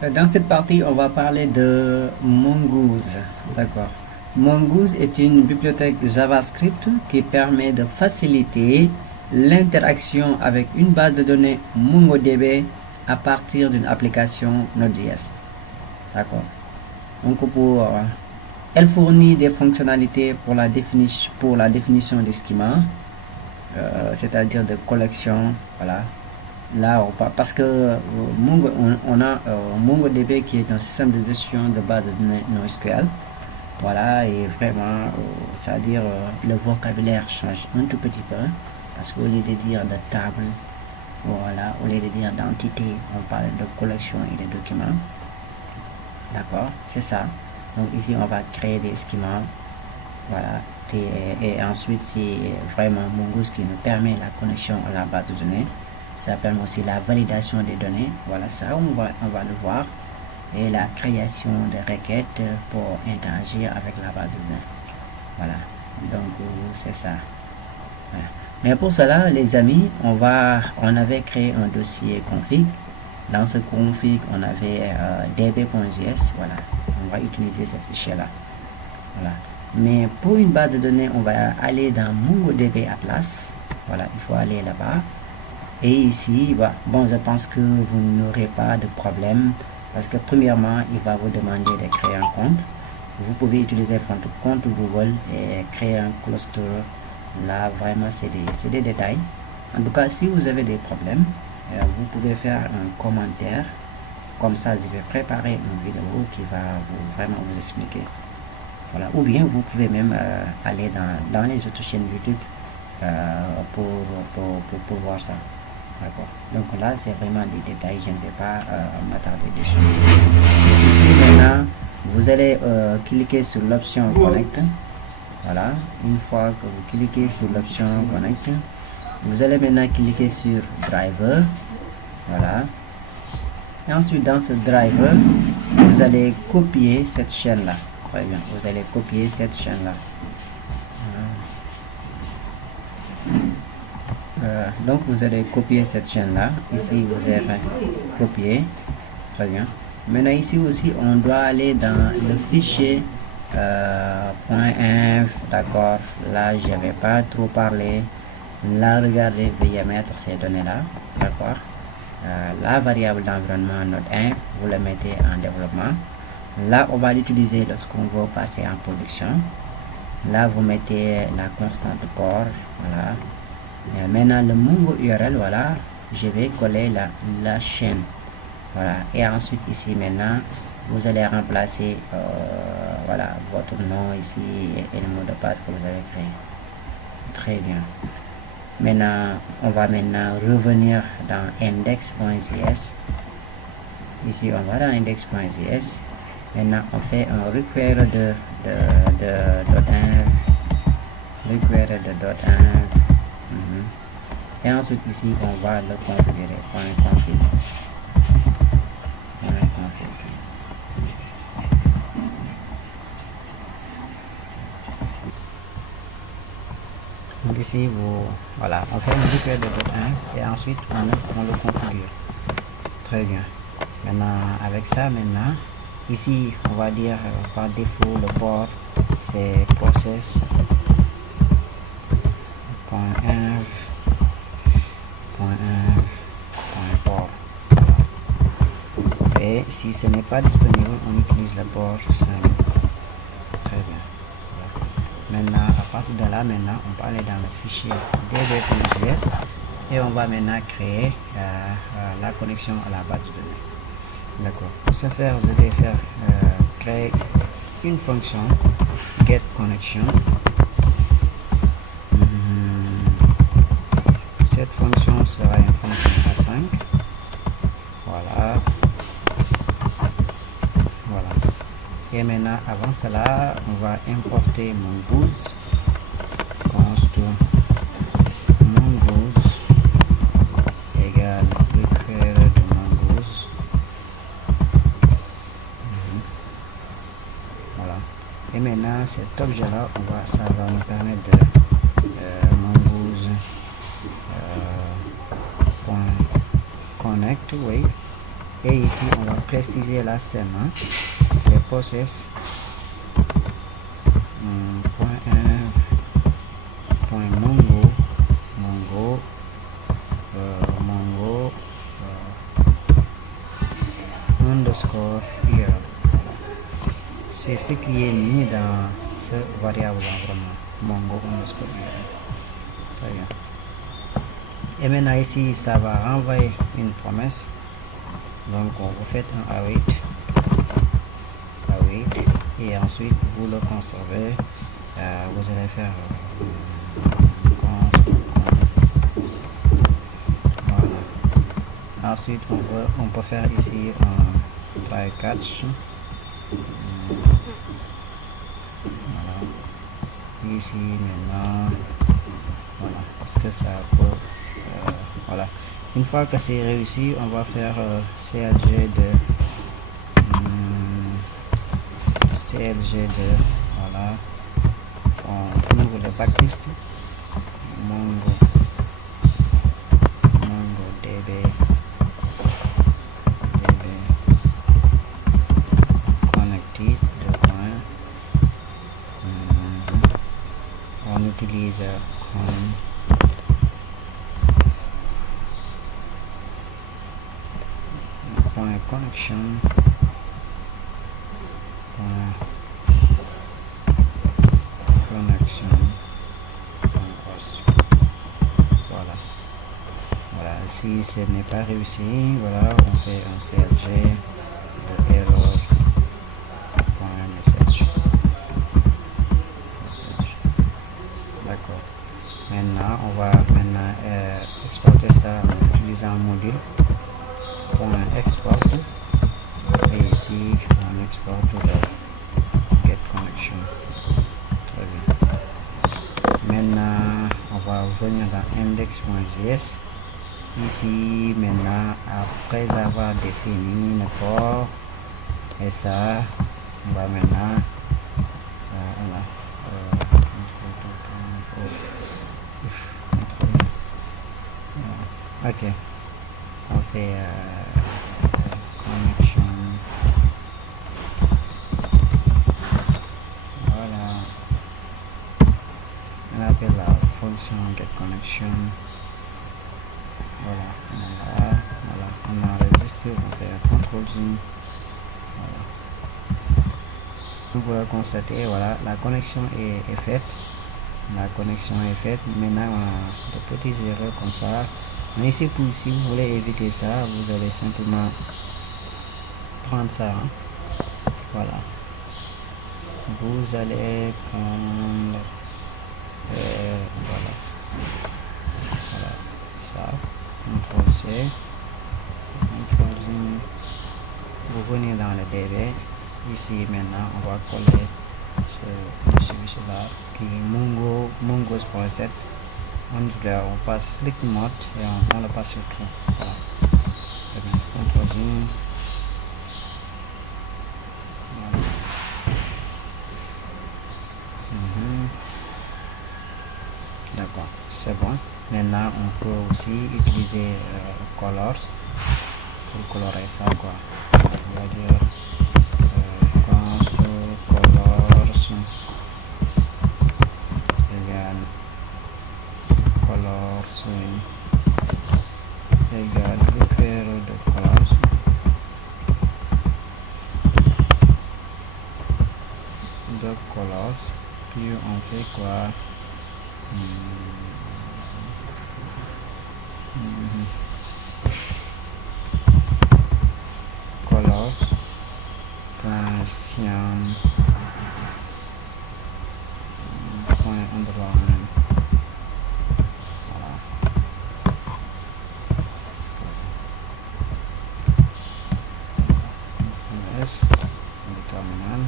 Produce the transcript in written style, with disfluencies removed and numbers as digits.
Dans cette partie, on va parler de Mongoose. D'accord. Mongoose est une bibliothèque JavaScript qui permet de faciliter l'interaction avec une base de données MongoDB à partir d'une application Node.js. D'accord. Donc elle fournit des fonctionnalités pour la définition des schémas, c'est-à-dire de collection, voilà. Là, parce que on a MongoDB qui est un système de gestion de base de données NoSQL. Voilà, et vraiment, c'est-à-dire le vocabulaire change un tout petit peu, parce qu'au lieu de dire de table, voilà, au lieu de dire d'entité, on parle de collection et de documents. D'accord, c'est ça. Donc ici, on va créer des schémas. Voilà, et ensuite, c'est vraiment Mongoose qui nous permet la connexion à la base de données. Ça permet aussi la validation des données. Voilà, ça, on va le voir. Et la création de requêtes pour interagir avec la base de données. Voilà, donc c'est ça. Voilà. Mais pour cela, les amis, on avait créé un dossier config. Dans ce config, on avait db.js. Voilà, on va utiliser ce fichier-là. Voilà. Mais pour une base de données, on va aller dans MongoDB Atlas. Voilà, il faut aller là-bas. Et ici, bon, je pense que vous n'aurez pas de problème parce que premièrement, il va vous demander de créer un compte. Vous pouvez utiliser votre compte Google et créer un cluster. Là, vraiment, c'est des détails. En tout cas, si vous avez des problèmes, vous pouvez faire un commentaire. Comme ça, je vais préparer une vidéo qui va vraiment vous expliquer. Voilà. Ou bien, vous pouvez même aller dans les autres chaînes YouTube pour voir ça. D'accord. Donc là, c'est vraiment des détails, je ne vais pas m'attarder dessus. Ici, maintenant, vous allez cliquer sur l'option Connect. Voilà. Une fois que vous cliquez sur l'option Connect, vous allez maintenant cliquer sur Driver. Voilà. Et ensuite, dans ce driver, vous allez copier cette chaîne-là. Très bien. Vous allez copier cette chaîne-là. Donc vous allez copier cette chaîne là. Ici vous avez copié. Très bien. Maintenant ici aussi on doit aller dans le fichier .inf. D'accord. Là je vais pas trop parler. Là regardez, veuillez mettre ces données là. D'accord. La variable d'environnement node1, vous la mettez en développement. Là on va l'utiliser lorsqu'on veut passer en production. Là vous mettez la constante port. Voilà. Et maintenant le Mongo URL, voilà, je vais coller la chaîne. Voilà. Et ensuite ici maintenant vous allez remplacer voilà, votre nom ici et le mot de passe que vous avez créé. Très bien. Maintenant on va maintenant revenir dans index.js. Ici on va dans index.js. Maintenant on fait un require de et ensuite ici on va le configurer. Donc ici voilà, on fait un require de .1 et ensuite on le configure. Très bien. Maintenant avec ça, maintenant ici on va dire par défaut le port c'est process .port. Et si ce n'est pas disponible, on utilise le port 5. Très bien. Voilà. Maintenant, à partir de là, maintenant, on va aller dans le fichier db.js et on va maintenant créer la connexion à la base de données. D'accord. Pour ce faire, vous allez faire créer une fonction getConnection. Cette fonction sera une fonction A5. Voilà. Voilà. Et maintenant, avant cela, on va importer Mongoose. Const Mongoose égale require de Mongoose. Voilà. Et maintenant, cet objet-là, ça va nous permettre de Mongoose connect, oui. Et ici, on va préciser la scène. Les process. Point mongo underscore here. C'est ce qui est mis dans ce variable vraiment, mongo underscore here. Très bien. Et maintenant ici, ça va renvoyer une promesse. Donc vous faites un await, et ensuite vous le conservez. Vous allez faire voilà. Ensuite on peut faire ici un try catch. Voilà. Ici maintenant, voilà, parce que ça peut voilà. Une fois que c'est réussi, on va faire CLG de voilà, on ouvre le backlist mongo db connected de point, on utilise point connection voilà. Si ce n'est pas réussi, voilà, on fait un CLG de error point message. D'accord. Maintenant on va exporter ça en utilisant un module .export, et ici on exporte le get connection. Très bien. Maintenant on va venir dans index.js. Ici maintenant, après avoir défini le port et ça, on va maintenant ok, on fait connection, voilà, on appelle la fonction get connection. Voilà, on enregistre, on fait un CTRL-J. Voilà. Vous pouvez constater, voilà, la connexion est faite. Maintenant, on a des petits erreurs comme ça. Mais ici, si vous voulez éviter ça, vous allez simplement prendre ça. Voilà. Vous allez prendre voilà, ça. CTRL-C, vous venez dans le DB. Ici maintenant on va coller celui-là qui est mongoose.7. On passe slick mode et on le passe sur tout. Voilà. CTRL-J. Voilà. D'accord, c'est bon. Maintenant on peut aussi utiliser colors pour colorer ça, quoi. On va dire const colors égale colors égale référé de colors puis on fait quoi? Colors cyan point underline. Voilà. S, le terminal.